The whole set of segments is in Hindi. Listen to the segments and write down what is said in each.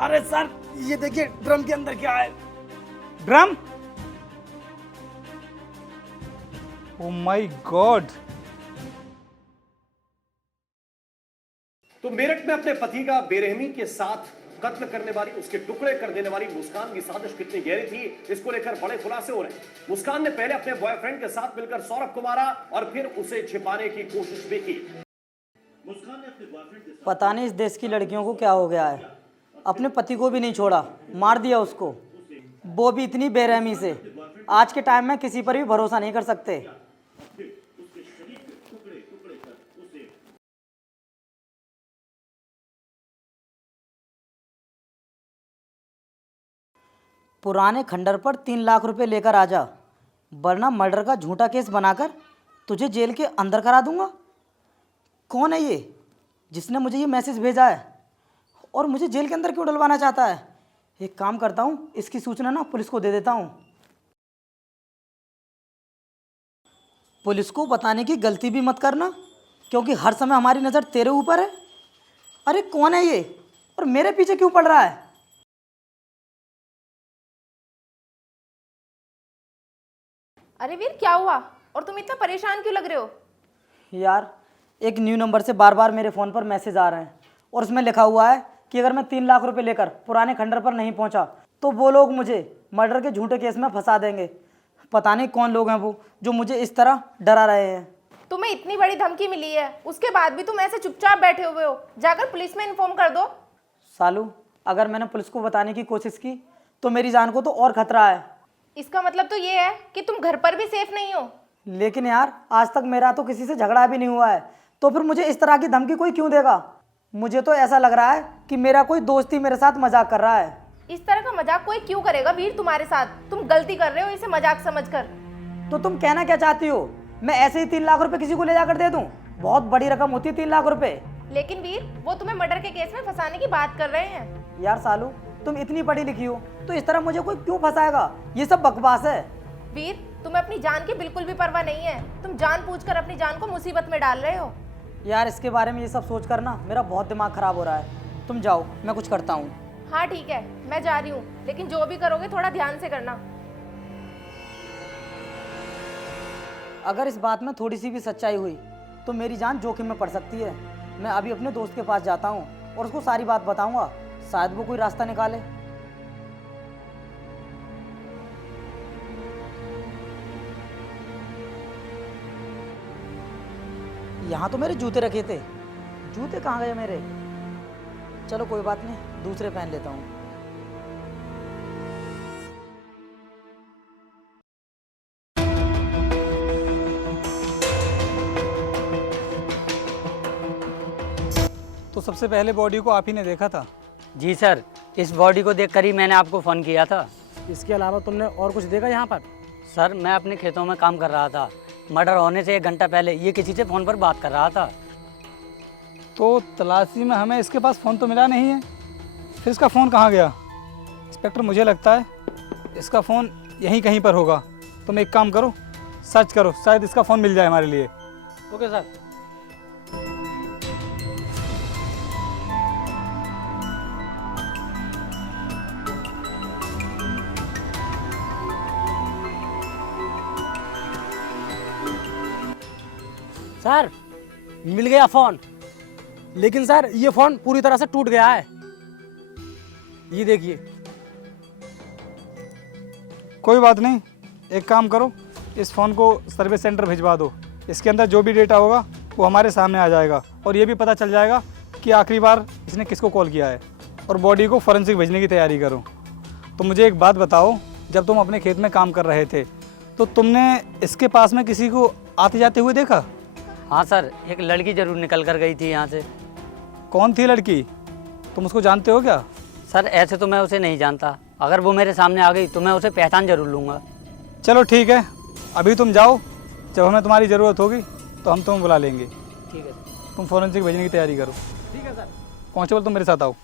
अरे सर ये देखिए ड्रम के अंदर क्या है। ड्रम? Oh my God. तो मेरठ में अपने पति का बेरहमी के साथ कत्ल करने वाली, उसके टुकड़े कर देने वाली मुस्कान की साजिश कितनी गहरी थी, इसको लेकर बड़े खुलासे हो रहे हैं। मुस्कान ने पहले अपने बॉयफ्रेंड के साथ मिलकर सौरभ को मारा और फिर उसे छिपाने की कोशिश भी की। मुस्कान ने अपने बॉयफ्रेंड के साथ, पता नहीं इस देश की लड़कियों को क्या हो गया है, अपने पति को भी नहीं छोड़ा, मार दिया उसको, वो भी इतनी बेरहमी से। आज के टाइम में किसी पर भी भरोसा नहीं कर सकते। पुराने खंडर पर 3 लाख रुपए लेकर आ जा, वरना मर्डर का झूठा केस बनाकर तुझे जेल के अंदर करा दूंगा। कौन है ये जिसने मुझे ये मैसेज भेजा है और मुझे जेल के अंदर क्यों डलवाना चाहता है? एक काम करता हूँ, इसकी सूचना ना पुलिस को दे देता हूँ। पुलिस को बताने की गलती भी मत करना, क्योंकि हर समय हमारी नज़र तेरे ऊपर है। अरे कौन है ये और मेरे पीछे क्यों पड़ रहा है? अरे वीर क्या हुआ और तुम इतना परेशान क्यों लग रहे हो? यार एक न्यू नंबर से बार बार मेरे फ़ोन पर मैसेज आ रहे हैं और उसमें लिखा हुआ है कि अगर मैं 3 लाख रुपए लेकर पुराने खंडर पर नहीं पहुंचा तो वो लोग मुझे मर्डर के झूठे केस में फंसा देंगे। पता नहीं कौन लोग हैं वो जो मुझे इस तरह डरा रहे हैं। तुम्हें इतनी बड़ी धमकी मिली है, उसके बाद भी तुम ऐसे चुपचाप बैठे हुए हो। जाकर पुलिस में इन्फॉर्म कर दो। सालू, अगर मैंने पुलिस को बताने की कोशिश की तो मेरी जान को तो और खतरा है। इसका मतलब तो ये है कि तुम घर पर भी सेफ नहीं हो। लेकिन यार आज तक मेरा तो किसी से झगड़ा भी नहीं हुआ है, तो फिर मुझे इस तरह की धमकी कोई क्यों देगा? मुझे तो ऐसा लग रहा है कि मेरा कोई दोस्त ही मेरे साथ मजाक कर रहा है। इस तरह का मजाक कोई क्यों करेगा वीर तुम्हारे साथ? तुम गलती कर रहे हो इसे मजाक समझकर। तो तुम कहना क्या चाहती हो? मैं ऐसे ही 3 लाख रुपए किसी को ले जाकर दे दूं? बहुत बड़ी रकम होती है 3 लाख रुपए। लेकिन वीर वो तुम्हें मर्डर के केस में फंसाने की बात कर रहे हैं। यार सालू, तुम इतनी पढ़ी लिखी हो तो इस तरह मुझे कोई क्यों फंसाएगा? ये सब बकवास है। वीर तुम्हें अपनी जान की बिल्कुल भी परवाह नहीं है। तुम जानबूझकर अपनी जान को मुसीबत में डाल रहे हो। यार इसके बारे में ये सब सोच कर ना मेरा बहुत दिमाग खराब हो रहा है। तुम जाओ, मैं कुछ करता हूँ। हाँ ठीक है, मैं जा रही हूँ, लेकिन जो भी करोगे थोड़ा ध्यान से करना। अगर इस बात में थोड़ी सी भी सच्चाई हुई तो मेरी जान जोखिम में पड़ सकती है। मैं अभी अपने दोस्त के पास जाता हूँ और उसको सारी बात बताऊंगा, शायद वो कोई रास्ता निकाले। यहाँ तो मेरे जूते रखे थे, जूते कहाँ गए मेरे? चलो कोई बात नहीं, दूसरे पहन लेता हूँ। तो सबसे पहले बॉडी को आप ही ने देखा था? जी सर, इस बॉडी को देखकर ही मैंने आपको फ़ोन किया था। इसके अलावा तुमने और कुछ देखा यहाँ पर? सर मैं अपने खेतों में काम कर रहा था। मर्डर होने से 1 घंटा पहले ये किसी से फ़ोन पर बात कर रहा था। तो तलाशी में हमें इसके पास फ़ोन तो मिला नहीं है, फिर इसका फ़ोन कहाँ गया? इंस्पेक्टर, मुझे लगता है इसका फ़ोन यहीं कहीं पर होगा। तुम एक काम करो, सर्च करो, शायद इसका फ़ोन मिल जाए हमारे लिए। Okay sir. सर मिल गया फ़ोन, लेकिन सर ये फ़ोन पूरी तरह से टूट गया है। ये देखिए। कोई बात नहीं, एक काम करो, इस फ़ोन को सर्विस सेंटर भिजवा दो। इसके अंदर जो भी डेटा होगा वो हमारे सामने आ जाएगा और ये भी पता चल जाएगा कि आखिरी बार इसने किसको कॉल किया है। और बॉडी को फॉरेंसिक भेजने की तैयारी करो। तो मुझे एक बात बताओ, जब तुम अपने खेत में काम कर रहे थे तो तुमने इसके पास में किसी को आते जाते हुए देखा? हाँ सर, एक लड़की ज़रूर निकल कर गई थी यहाँ से। कौन थी लड़की? तुम उसको जानते हो क्या? सर ऐसे तो मैं उसे नहीं जानता, अगर वो मेरे सामने आ गई तो मैं उसे पहचान जरूर लूँगा। चलो ठीक है, अभी तुम जाओ, जब हमें तुम्हारी ज़रूरत होगी तो हम तुम्हें बुला लेंगे। ठीक है। तुम फॉरेंसिक भेजने की तैयारी करो। ठीक है सर। कांस्टेबल तुम मेरे साथ आओ।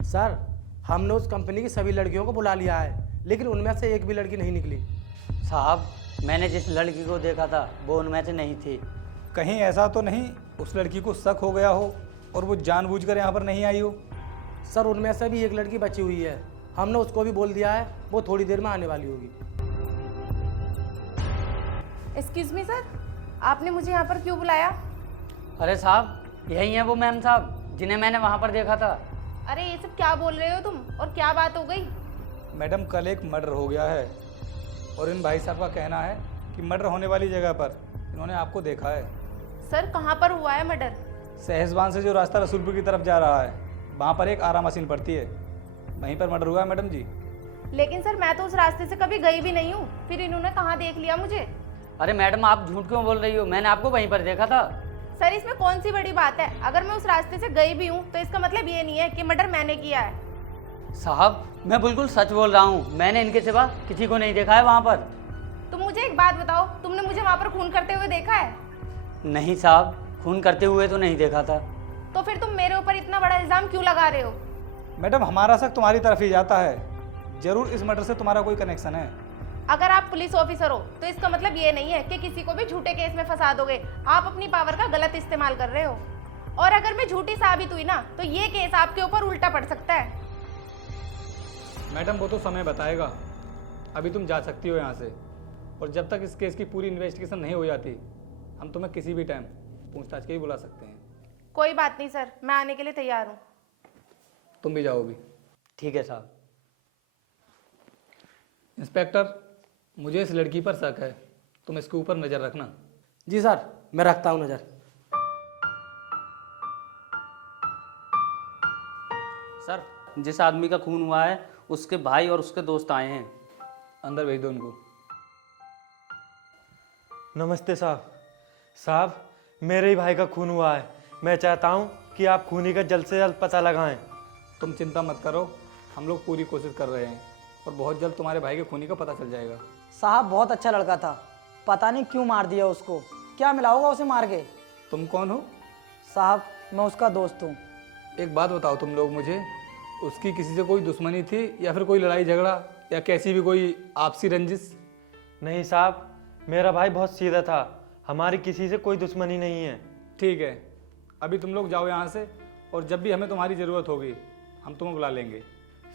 सर हमने उस कंपनी की सभी लड़कियों को बुला लिया है, लेकिन उनमें से एक भी लड़की नहीं निकली। साहब मैंने जिस लड़की को देखा था वो उनमें से नहीं थी। कहीं ऐसा तो नहीं उस लड़की को शक हो गया हो और वो जानबूझकर यहाँ पर नहीं आई हो? सर उनमें से भी एक लड़की बची हुई है, हमने उसको भी बोल दिया है, वो थोड़ी देर में आने वाली होगी। एक्सक्यूज मी सर, आपने मुझे यहाँ पर क्यों बुलाया? अरे साहब यही है वो मैम साहब जिन्हें मैंने वहाँ पर देखा था। अरे ये सब क्या बोल रहे हो तुम, और क्या बात हो गई? मैडम कल एक मर्डर हो गया है और इन भाई साहब का कहना है कि मर्डर होने वाली जगह पर इन्होंने आपको देखा है। सर कहाँ पर हुआ है मर्डर? सहजबान से जो रास्ता रसूलपुर की तरफ जा रहा है वहाँ पर एक आरा मशीन पड़ती है, वहीं पर मर्डर हुआ है मैडम जी। लेकिन सर मैं तो उस रास्ते से कभी गई भी नहीं हूँ, फिर इन्होंने कहाँ देख लिया मुझे? अरे मैडम आप झूठ क्यों बोल रही हो, मैंने आपको वहीं पर देखा था। सर इसमें कौन सी बड़ी बात है, अगर मैं उस रास्ते से गई भी हूँ तो इसका मतलब ये नहीं है कि मर्डर मैंने किया है। साहब मैं बिल्कुल सच बोल रहा हूँ, मैंने इनके सिवा किसी को नहीं देखा है वहाँ पर। तुम मुझे एक बात बताओ, तुमने मुझे वहाँ पर खून करते हुए देखा है? नहीं साहब, खून करते हुए तो नहीं देखा था। तो फिर तुम मेरे ऊपर इतना बड़ा इल्जाम क्यों लगा रहे हो? मैडम हमारा शक तुम्हारी तरफ ही जाता है, जरूर इस मर्डर से तुम्हारा कोई कनेक्शन है। अगर आप पुलिस ऑफिसर हो तो इसका मतलब ये नहीं है कि किसी को भी झूठे केस में फंसा दोगे। आप अपनी पावर का गलत इस्तेमाल कर रहे हो, और अगर मैं झूठी साबित हुई ना तो ये केस आपके ऊपर उल्टा पड़ सकता है। मैडम वो तो समय बताएगा, अभी तुम जा सकती हो यहाँ से, और जब तक इस केस की पूरी इन्वेस्टिगेशन नहीं हो जाती हम तुम्हें किसी भी टाइम पूछताछ के ही बुला सकते हैं। कोई बात नहीं सर, मैं आने के लिए तैयार हूँ। तुम भी जाओ भी। ठीक है साहब। इंस्पेक्टर मुझे इस लड़की पर शक है, तुम इसके ऊपर नज़र रखना। जी सर, मैं रखता हूँ नज़र। सर जिस आदमी का खून हुआ है उसके भाई और उसके दोस्त आए हैं। अंदर भेज दो उनको। नमस्ते साहब। साहब मेरे ही भाई का खून हुआ है, मैं चाहता हूँ कि आप खूनी का जल्द से जल्द पता लगाएं। तुम चिंता मत करो, हम लोग पूरी कोशिश कर रहे हैं और बहुत जल्द तुम्हारे भाई के खूनी का पता चल जाएगा। साहब बहुत अच्छा लड़का था, पता नहीं क्यों मार दिया उसको, क्या मिला होगा उसे मार के। तुम कौन हो? साहब मैं उसका दोस्त हूँ। एक बात बताओ तुम लोग मुझे, उसकी किसी से कोई दुश्मनी थी या फिर कोई लड़ाई झगड़ा या कैसी भी कोई आपसी रंजिश? नहीं साहब, मेरा भाई बहुत सीधा था, हमारी किसी से कोई दुश्मनी नहीं है। ठीक है, अभी तुम लोग जाओ यहाँ से, और जब भी हमें तुम्हारी ज़रूरत होगी हम तुम्हें बुला लेंगे।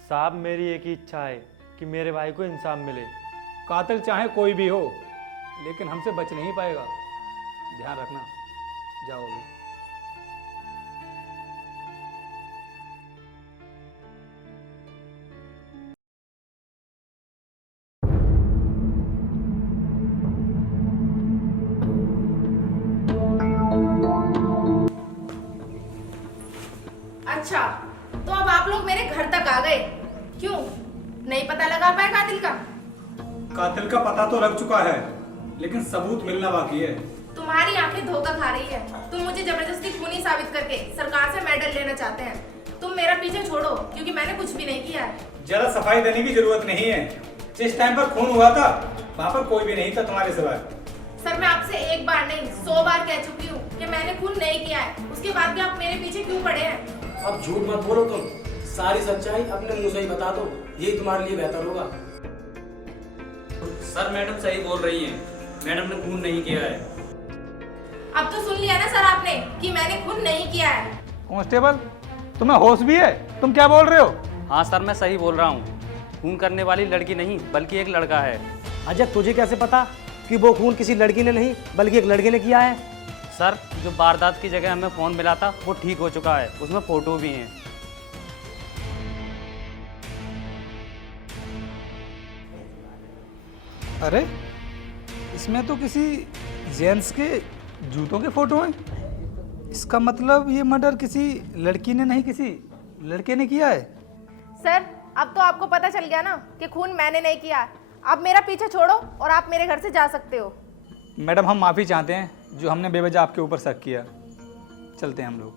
साहब मेरी एक ही इच्छा है कि मेरे भाई को इंसाफ मिले। कातिल चाहे कोई भी हो लेकिन हमसे बच नहीं पाएगा, ध्यान रखना। जाओ अभी। अच्छा तो अब आप लोग मेरे घर तक आ गए, क्यों? नहीं पता लगा पाए कातिल का? कातिल का पता तो लग चुका है लेकिन सबूत मिलना बाकी है। तुम्हारी आंखें धोखा खा रही है, तुम मुझे जबरदस्ती खूनी साबित करके सरकार से मेडल लेना चाहते हैं। तुम मेरा पीछे छोड़ो क्योंकि मैंने कुछ भी नहीं किया है। जरा सफाई देने की जरूरत नहीं है, जिस टाइम पर खून हुआ था वहाँ पर कोई भी नहीं था तुम्हारे सिवाय। सर मैं आपसे एक बार नहीं 100 बार कह चुकी हूँ कि मैंने खून नहीं किया है, उसके बाद भी आप मेरे पीछे क्यों पड़े हैं? अब झूठ मत बोलो तुम, सारी सच्चाई अपने मुंह से ही बता दो, यही तुम्हारे लिए बेहतर होगा। सर मैडम सही बोल रही हैं, मैडम ने खून नहीं किया है। अब तो सुन लिया ना सर आपने कि मैंने खून नहीं किया है। कांस्टेबल तुम्हें होश भी है? तुम क्या बोल रहे हो? हाँ सर मैं सही बोल रहा हूँ, खून करने वाली लड़की नहीं बल्कि एक लड़का है। अजय तुझे कैसे पता कि वो खून किसी लड़की ने नहीं बल्कि एक लड़के ने किया है? सर जो वारदात की जगह हमें फ़ोन मिला था वो ठीक हो चुका है, उसमें फ़ोटो भी हैं। अरे इसमें तो किसी जेंट्स के जूतों के फोटो हैं, इसका मतलब ये मर्डर किसी लड़की ने नहीं किसी लड़के ने किया है। सर अब तो आपको पता चल गया ना कि खून मैंने नहीं किया। अब मेरा पीछे छोड़ो और आप मेरे घर से जा सकते हो। मैडम हम माफ़ी चाहते हैं जो हमने बेवजह आपके ऊपर शक किया, चलते हैं हम लोग।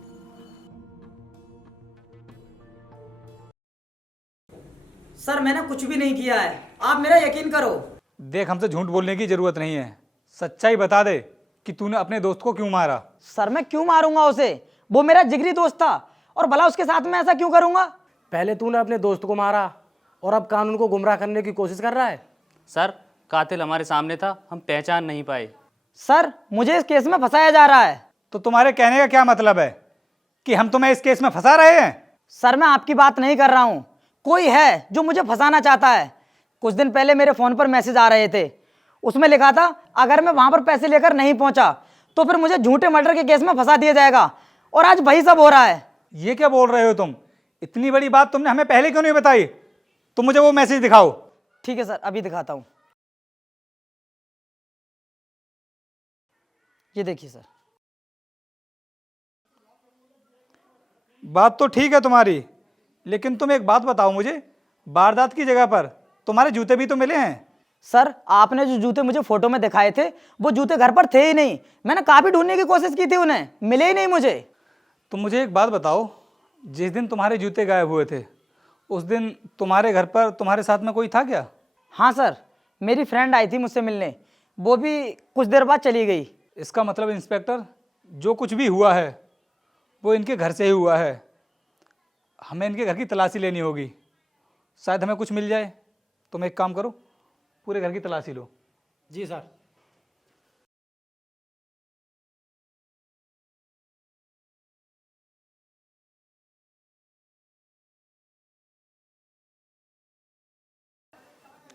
सर मैंने कुछ भी नहीं किया है, आप मेरा यकीन करो। देख हमसे झूठ बोलने की ज़रूरत नहीं है, सच्चाई बता दे कि तूने अपने दोस्त को क्यों मारा। सर मैं क्यों मारूंगा उसे, वो मेरा जिगरी दोस्त था, और भला उसके साथ में ऐसा क्यों करूंगा? पहले तूने अपने दोस्त को मारा और अब कानून को गुमराह करने की कोशिश कर रहा है। सर कातिल हमारे सामने था, हम पहचान नहीं पाए। सर मुझे इस केस में फंसाया जा रहा है। तो तुम्हारे कहने का क्या मतलब है कि हम तुम्हें इस केस में फंसा रहे हैं? सर मैं आपकी बात नहीं कर रहा हूँ, कोई है जो मुझे फंसाना चाहता है। कुछ दिन पहले मेरे फ़ोन पर मैसेज आ रहे थे, उसमें लिखा था अगर मैं वहाँ पर पैसे लेकर नहीं पहुँचा तो फिर मुझे झूठे मर्डर के केस में फंसा दिया जाएगा, और आज वही सब हो रहा है। ये क्या बोल रहे हो तुम? इतनी बड़ी बात तुमने हमें पहले क्यों नहीं बताई? तुम मुझे वो मैसेज दिखाओ। ठीक है सर, अभी दिखाता हूँ। ये देखिए सर। बात तो ठीक है तुम्हारी, लेकिन तुम एक बात बताओ मुझे, वारदात की जगह पर तुम्हारे जूते भी तो मिले हैं। सर आपने जो जूते मुझे फोटो में दिखाए थे वो जूते घर पर थे ही नहीं। मैंने काफ़ी ढूंढने की कोशिश की थी, उन्हें मिले ही नहीं मुझे। तुम मुझे एक बात बताओ, जिस दिन तुम्हारे जूते गायब हुए थे उस दिन तुम्हारे घर पर तुम्हारे साथ में कोई था क्या? हाँ सर, मेरी फ्रेंड आई थी मुझसे मिलने, वो भी कुछ देर बाद चली गई। इसका मतलब इंस्पेक्टर, जो कुछ भी हुआ है वो इनके घर से ही हुआ है। हमें इनके घर की तलाशी लेनी होगी, शायद हमें कुछ मिल जाए। तुम एक काम करो, पूरे घर की तलाशी लो। जी सर।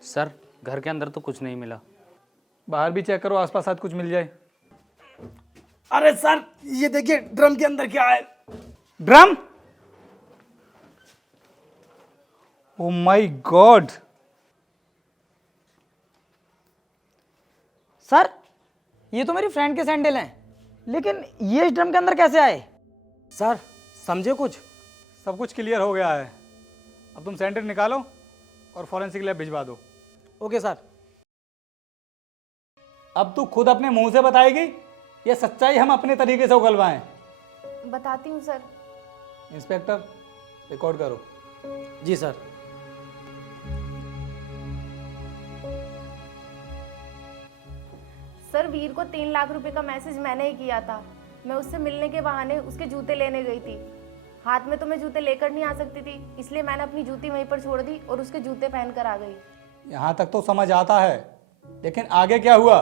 सर घर के अंदर तो कुछ नहीं मिला। बाहर भी चेक करो, आसपास शायद कुछ मिल जाए। अरे सर ये देखिए ड्रम के अंदर क्या है। Drum? Oh my God! Sir ये तो मेरी फ्रेंड के सैंडल हैं, लेकिन ये इस ड्रम के अंदर कैसे आए? सर समझे कुछ? सब कुछ क्लियर हो गया है। अब तुम सैंडल निकालो और फॉरेंसिक लैब भिजवा दो। Okay sir. अब तू खुद अपने मुंह से बताएगी या सच्चाई हम अपने तरीके से उगलवाएं? बताती हूँ सर। इंस्पेक्टर रिकॉर्ड करो। जी सर। सर वीर को 3 लाख रुपए का मैसेज मैंने ही किया था। मैं उससे मिलने के बहाने उसके जूते लेने गई थी। हाथ में तो मैं जूते लेकर नहीं आ सकती थी, इसलिए मैंने अपनी जूती वहीं पर छोड़ दी और उसके जूते पहन कर आ गई। यहाँ तक तो समझ आता है, लेकिन आगे क्या हुआ?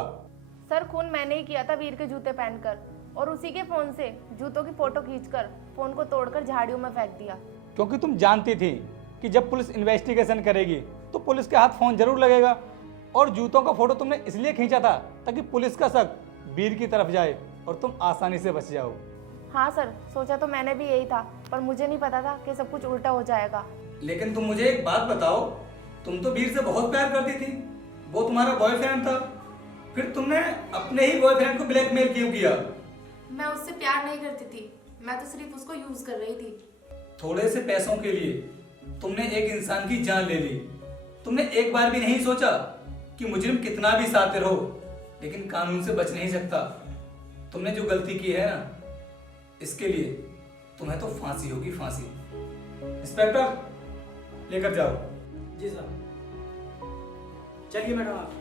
सर खून मैंने ही किया था वीर के जूते पहनकर, और उसी के फोन से जूतों की फोटो खींचकर फोन को तोड़कर झाड़ियों में फेंक दिया। क्योंकि तुम जानती थी कि जब पुलिस इन्वेस्टिगेशन करेगी तो पुलिस के हाथ फोन जरूर लगेगा, और जूतों का फोटो तुमने इसलिए खींचा था ताकि पुलिस का शक वीर की तरफ जाए और तुम आसानी से बच जाओ। हाँ सर, सोचा तो मैंने भी यही था, पर मुझे नहीं पता था कि सब कुछ उल्टा हो जाएगा। लेकिन तुम मुझे एक बात बताओ, तुम तो वीर से बहुत प्यार करती थी, वो तुम्हारा बॉयफ्रेंड था, फिर तुमने अपने ही बॉयफ्रेंड को ब्लैकमेल क्यों किया? मैं उससे प्यार नहीं करती थी, मैं तो सिर्फ उसको यूज कर रही थी। थोड़े से पैसों के लिए तुमने एक इंसान की जान ले ली। तुमने एक बार भी नहीं सोचा कि मुजरिम कितना भी शातिर हो लेकिन कानून से बच नहीं सकता। तुमने जो गलती की है ना, इसके लिए तुम्हें तो फांसी होगी, फांसी। इंस्पेक्टर लेकर जाओ। जी सर। चलिए मैडम आप।